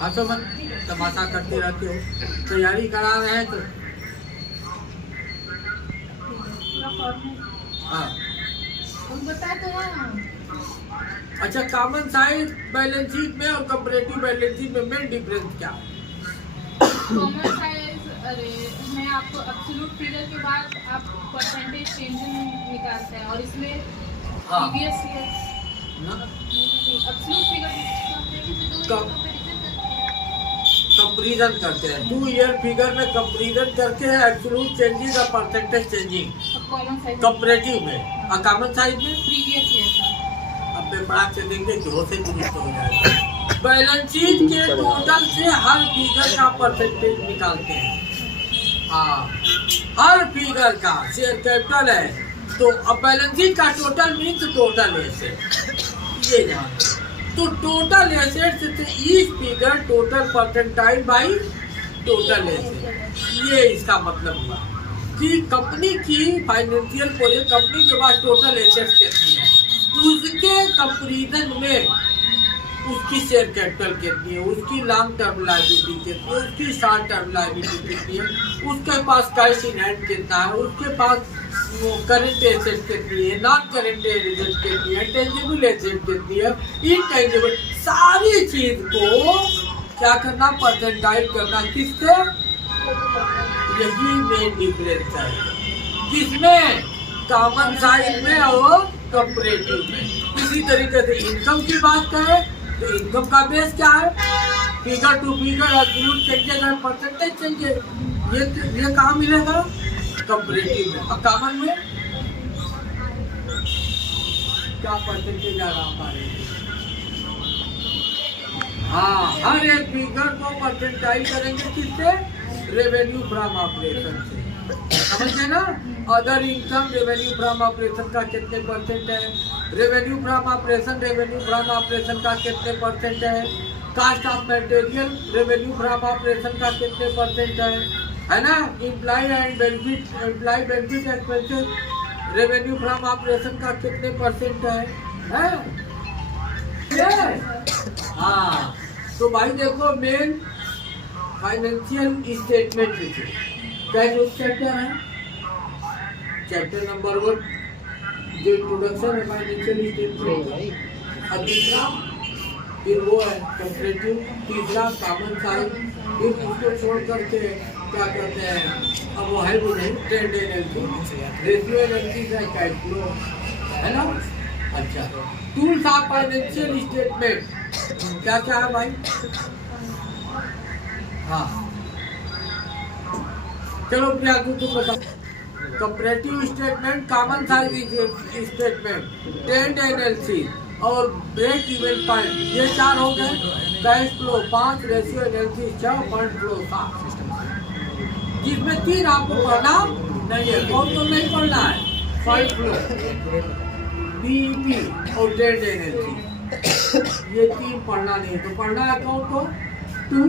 हंसो मत, तमाशा करते रहते हो। तैयारी करा रहे हैं तो हाँ बता तो अच्छा, कॉमन साइज बैलेंस शीट में और कंपैरेटिव बैलेंस शीट में मेन डिफरेंस क्या है? कॉमन साइज, अरे मैं आपको एब्सोल्यूट फिगर के बाद आप परसेंटेज चेंजिंग निकालते हैं और इसमें हाँ। Previous year absolute figure comparison करते हैं। 2 ईयर फिगर में कंपैरिजन करके है एब्सोल्यूट चेंजिंग और percentage changing common size comparative में, और कॉमन साइज में प्रीवियस ईयर अब पेपर से देंगे कि हो से दुरुस्त हो जाएगा। बैलेंस शीट के टोटल से हर फिगर का परसेंटेज निकालते हैं। हाँ, हर फिगर का शेयर कैपिटल है तो अब बैलेंस शीट का टोटल मीन्स टोटल एसेट, ये जान। तो टोटल एसेट से each figure total percentile by total asset, ये इसका मतलब हुआ कि कंपनी की फाइनेंशियल प्रोजेक्ट, कंपनी के पास टोटल एसेट्स कितनी है, उसके कंपैरिजन में उसकी शेयर कैपिटल कितनी है, उसकी लॉन्ग टर्म लायबिलिटी कितनी है, उसकी शॉर्ट टर्म लायबिलिटी कितनी है, उसके पास कैश इन हैंड कितना है, उसके पास करंट एसेट कितनी है, नॉन करंट एसेट कितनी है, टेंजिबल एसेट कितनी है, इनटेंजिबल, सारी चीज को क्या करना, परसेंटाइल करना। किससे? यही मेन डिफरेंस है, किसमें? कॉमन साइज में और कंपैरेटिव में। इसी तरीके से इनकम की बात करें तो इनकम का बेस क्या है? Figure to figure absolute changes और परसेंटेज चेंजेस। ये कहाँ मिलेगा? कंपैरेटिव में। और कॉमन में क्या परसेंटेज आ रहा है? हाँ, हर एक फिगर को परसेंटाइल करेंगे किससे? रेवेन्यू फ्रॉम ऑपरेशन से, समझे ना? Other income revenue from operation का कितने परसेंट है, रेवेन्यू फ्रॉम ऑपरेशन का कितने परसेंट है, cost of material revenue from operation का कितने परसेंट है ना? Employ and benefit, employ benefit expenses revenue from operation का कितने परसेंट है? हाँ, तो भाई देखो, मेन फाइनेंशियल स्टेटमेंट कैसे चैप्टर है, चैप्टर नंबर 1 जो इंट्रोडक्शन है फाइनेंशियल स्टेटमेंट, और दूसरा फिर वो है कंपैरेटिव, तीसरा कॉमन साइज, फिर उसको छोड़ करके क्या कहते हैं, अब वो है वो नहीं, ट्रेड एनालिसिस, रेशियो एनालिसिस है, कैश फ्लो, है ना? अच्छा, टूल्स ऑफ फाइनेंशियल स्टेटमेंट क्या क्या है भाई? हाँ, चलो प्रिया तुम बताओ। Comparative statement, common size statement, trend analysis और ब्रेक इवन पॉइंट, ये 4 हो गए। Cash flow 5, ratio analysis 6, fund flow 7, जिसमें 3 आपको पढ़ना नहीं है। कौन तो नहीं पढ़ना है? फंड फ्लो, बीईपी और ट्रेंड एनालिसिस, ये 3 पढ़ना नहीं। तो पढ़ना है कौन को? 2,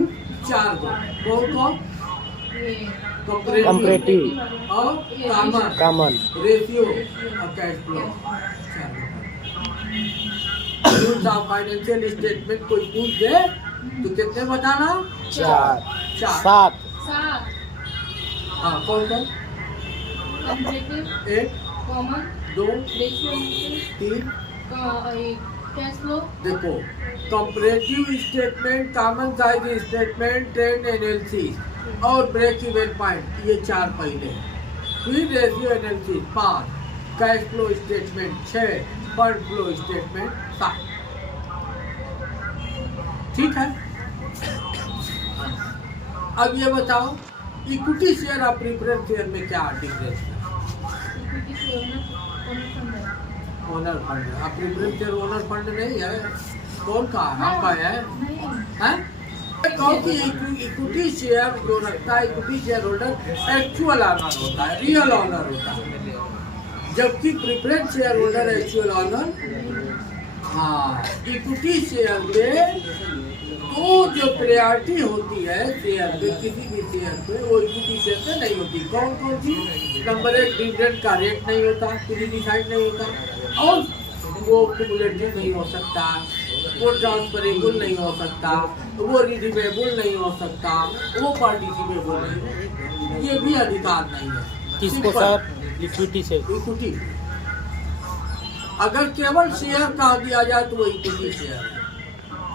4 को। कौन को? कंपैरेटिव और कॉमन, रेशियो और cash flow. Rules of financial statement कोई पूछ दे तो कितने बताना? 4, 7। 7। हाँ, कौन कौन? Comparative 1, common 2, ratio 3। Cash flow. देखो, comparative statement, common size statement, trend analysis और ब्रेक इवन पॉइंट, ये 4 पहले। फिर ratio analysis 5, cash flow statement 6, fund flow statement 7। ठीक है? अब ये बताओ, इक्विटी शेयर और प्रेफरेंस शेयर में क्या डिफरेंस है? ओनर फंड है, प्रेफरेंस शेयर ओनर फंड नहीं है। कौन का है? आपका है? इक्विटी शेयर जो रखता है, equity share holder actual owner होता है, रियल ऑनर होता है, जबकि preference share holder actual owner. हाँ, इक्विटी शेयर में तो जो प्रायोरिटी होती है शेयर पे, किसी भी शेयर पे, वो इक्विटी शेयर पे नहीं होती। कौन कौन सी? नंबर एक, डिविडेंड का रेट नहीं होता, प्रीडिफाइंड नहीं होता, और वो क्यूमुलेटिव नहीं हो सकता, वो ट्रांसफरेबल नहीं हो सकता, वो रिडीमेबल नहीं हो सकता, वो पार्टिसिपेबल नहीं हो सकता। ये भी अधिकार नहीं है। किसको सर? इक्विटी से। इक्विटी अगर केवल शेयर कह दिया जाए तो वो इक्विटी शेयर है,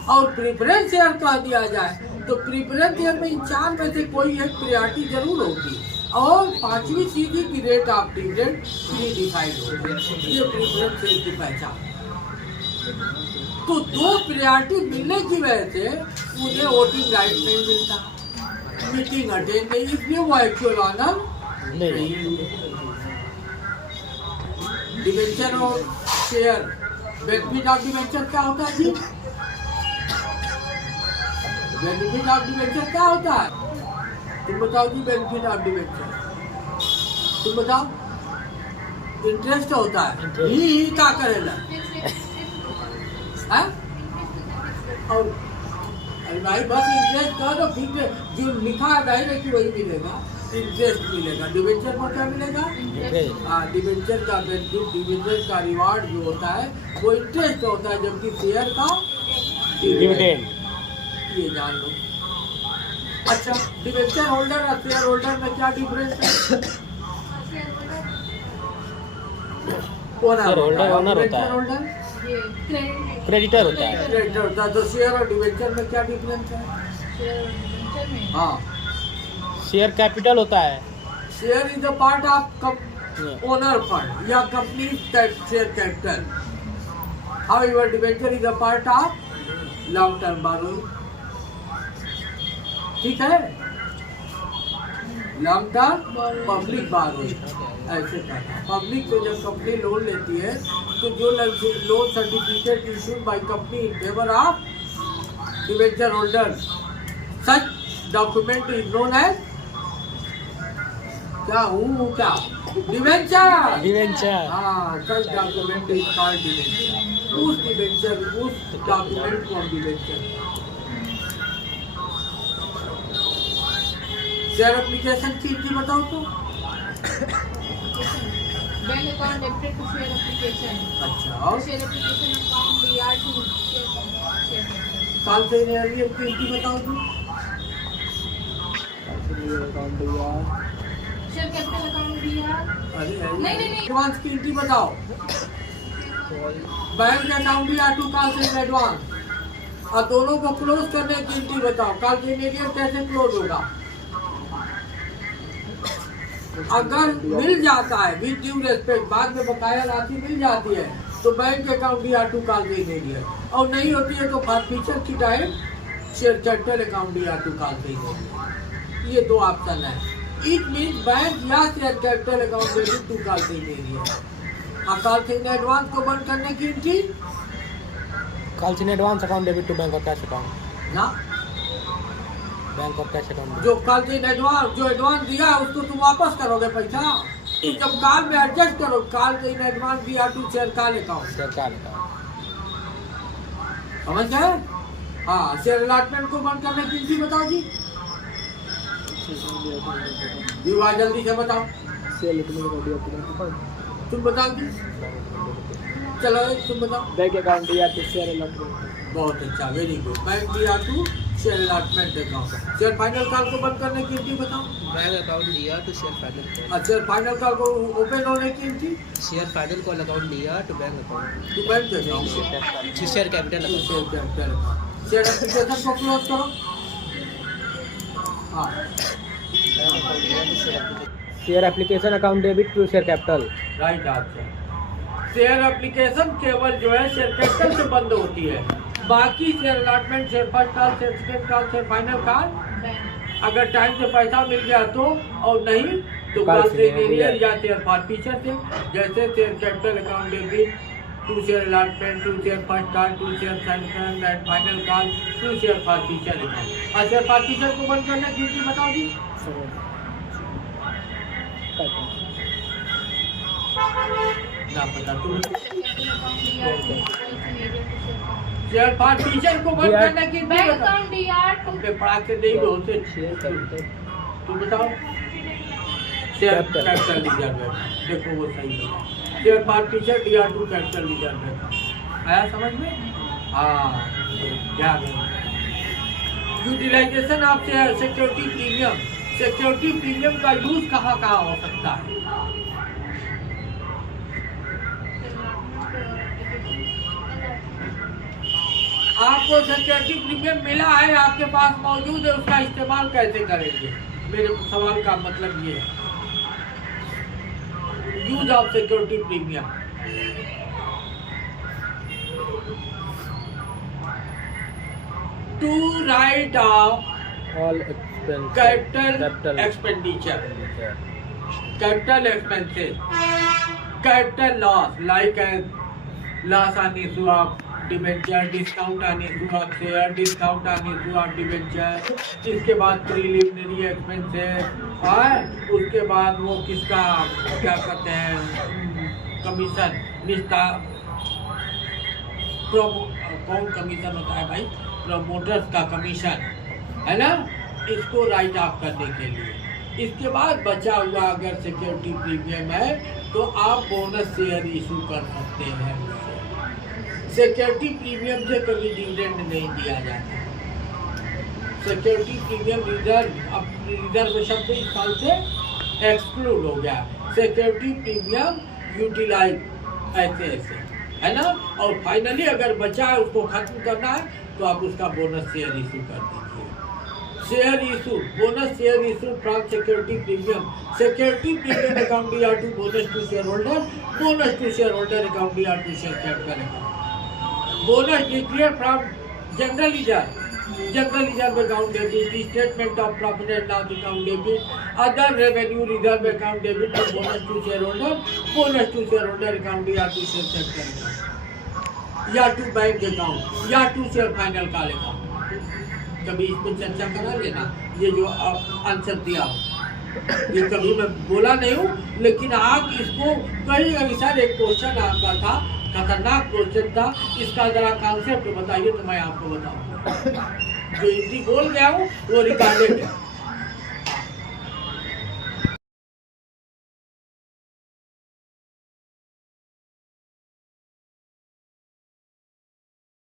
और प्रीफरेंस शेयर कह दिया जाए तो प्रीफरेंस शेयर में इन चार में से कोई एक प्रायोरिटी जरूर होगी, और पांचवी चीज की रेट ऑफ डिविडेंड प्रीडिफाइंड होगी। ये प्रीफरेंस शेयर की पहचान। तो दो प्रायोरिटी मिलने की वजह से मुझे वोटिंग राइट नहीं मिलता, मीटिंग अटेंड नहीं, इसलिए वो एक्चुअल ऑनर नहीं। डिवेंचर और शेयर, बेनिफिट ऑफ डिवेंचर क्या होता है जी? बेनिफिट ऑफ डिवेंचर क्या होता है? तुम बताओ जी। बेनिफिट ऑफ डिवेंचर तुम बताओ। इंटरेस्ट होता है। ही क्या करेला है? और अरे भाई बस इंटरेस्ट कर दो, ठीक है, जो लिखा है जाहिर है कि वही मिलेगा, इंटरेस्ट मिलेगा। डिवेंचर पर क्या मिलेगा? डिवेंचर का बेनिफिट, डिवेंचर का रिवार्ड जो होता है वो इंटरेस्ट होता है, जबकि शेयर का डिविडेंड। ये जान लो। अच्छा, डिवेंचर होल्डर और शेयर होल्डर में क्या डिफरेंस है? शेयर होल्डर ओनर होता है, होल्डर क्रेडिटर होता है। क्रेडिटर होता है। तो शेयर और डिवेंचर में क्या डिफरेंस है? हाँ, शेयर कैपिटल होता है। Share is a part of owner fund या company share capital. However debenture is a part of long term borrowing. ठीक है, लॉन्ग टर्म पब्लिक बोरोइंग ऐसे कहता है। पब्लिक को जब कंपनी लोन लेती है तो जो loan certificate issued by company in favour of debenture holder, such document is known as क्या डिवेंचर। डिवेंचर। हाँ, such document is called debenture. उस डिवेंचर, उस डॉक्यूमेंट को हम डिवेंचर। शेयर एप्लीकेशन की इतनी बताओ तो। Bank account debited to share application. अच्छा, और share application account DR to share capital. साल से की इतनी बताओ तो। Share capital account DR. अरे नहीं। एडवांस की इतनी बताओ। Bank account DR to call से एडवांस, और दोनों को क्लोज करने की इतनी बताओ। कॉल से कैसे क्लोज होगा? अगर मिल जाता है विद ड्यू रेस्पेक्ट, बाद में बकाया राशि मिल जाती है तो bank account DR to call दे देंगे, और नहीं होती है तो फॉरफीचर की time share capital account DR to call दे देंगे। ये दो ऑप्शन है। इट मीन बैंक या share capital account debit to call दे देंगे। कॉल से एडवांस को बंद करने की इनकी कॉल से advance account debit to bank और कैश अकाउंट ना, बैंक और कैश अकाउंट। जो कल से एडवांस दिया है उसको तुम वापस करोगे पैसा। तो जब काल में एडजस्ट करो, काल से एडवांस दिया टू शेयर काल अकाउंट, शेयर काल अकाउंट। समझ गए? हाँ, शेयर अलॉटमेंट को बंद करने की इनकी बताओ जी। विवाह जल्दी से बताओ। तुम बताओ जी। चलो तुम बताओ। Bank account DR to share allotment. बहुत अच्छा, very good. Bank DR to share allotment account. Share final call को बंद करने की इनकी बताओ। बैंक अकाउंट लिया टू शेयर फाइनल कॉल। अच्छा, फाइनल कॉल को ओपन होने की इनकी शेयर फाइनल कॉल अकाउंट लिया to bank account to bank account, to share capital account. Share capital account. Share application को क्लोज करो। हाँ, share application account debit to share capital. Right answer. Share application केवल जो है share capital से बंद होती है, बाकी share allotment, share first call, share second call, share final call अगर टाइम से पैसा मिल गया तो, और नहीं तो कॉल से एरियर या शेयर फॉरफीचर से। जैसे share capital account debit to share allotment, to share first call, to share second and final call, to share forfeiture account. और शेयर फॉरफीचर को बंद करने की विधि बताओ जी। ना पता तुम। शेयर फॉरफीचर को बंद करने की बैंक विधि बताओ। अकाउंट डीआर टू हमने पढ़ा के नहीं होते। तुम बताओ। Share Capital. कैपिटल रिजर्व है, देखो वो सही है। Share partition DR2 capital reserve है, आया समझ में? हाँ ध्यान utilization of security premium, security premium का यूज कहाँ कहाँ हो सकता है? आपको सिक्योरिटी प्रीमियम मिला है, आपके पास मौजूद है, उसका इस्तेमाल कैसे करेंगे? मेरे सवाल का मतलब ये है, use of security premium. To write off All expenses. Capital expenditure, capital expenses, capital loss like loss on issue of debenture, discount on issue of share, discount on issue of debenture, इसके बाद preliminary expenses और उसके बाद वो किसका क्या कहते हैं कमीशन, निष्ठा कौन कमीशन होता है भाई? प्रमोटर्स का कमीशन है ना, इसको राइट ऑफ करने के लिए। इसके बाद बचा हुआ अगर सिक्योरिटी प्रीमियम है तो आप बोनस शेयर इशू कर सकते हैं। सिक्योरिटी प्रीमियम से कभी डिविडेंड नहीं दिया जाता। सिक्योरिटी प्रीमियम रिजर्व, अब रिजर्व शब्द इस साल से एक्सक्लूड हो गया। सिक्योरिटी प्रीमियम यूटिलाइज ऐसे ऐसे है ना, और फाइनली अगर बचा है उसको खत्म करना है तो आप उसका बोनस शेयर इशू कर दीजिए। Share issue, bonus share issue from security premium, security premium account DR2 bonus to share holder, bonus to share holder account DR2 share capital account, bonus declare from general reserve, general reserve account debit, statement of profit and loss account debit, other revenue reserve account debit, bonus to share holder, bonus to share holder account DR2 share capital account, या to bank account, या to share final call account. कभी इस पर चर्चा करा लेना, ये जो आंसर दिया हो ये कभी मैं बोला नहीं हूँ, लेकिन आप इसको कहीं अक्सर एक क्वेश्चन आपका था, खतरनाक क्वेश्चन था, इसका जरा कॉन्सेप्ट बताइए तो मैं आपको बताऊंगा। जो हिंदी बोल गया हूँ वो रिकॉर्डेड है।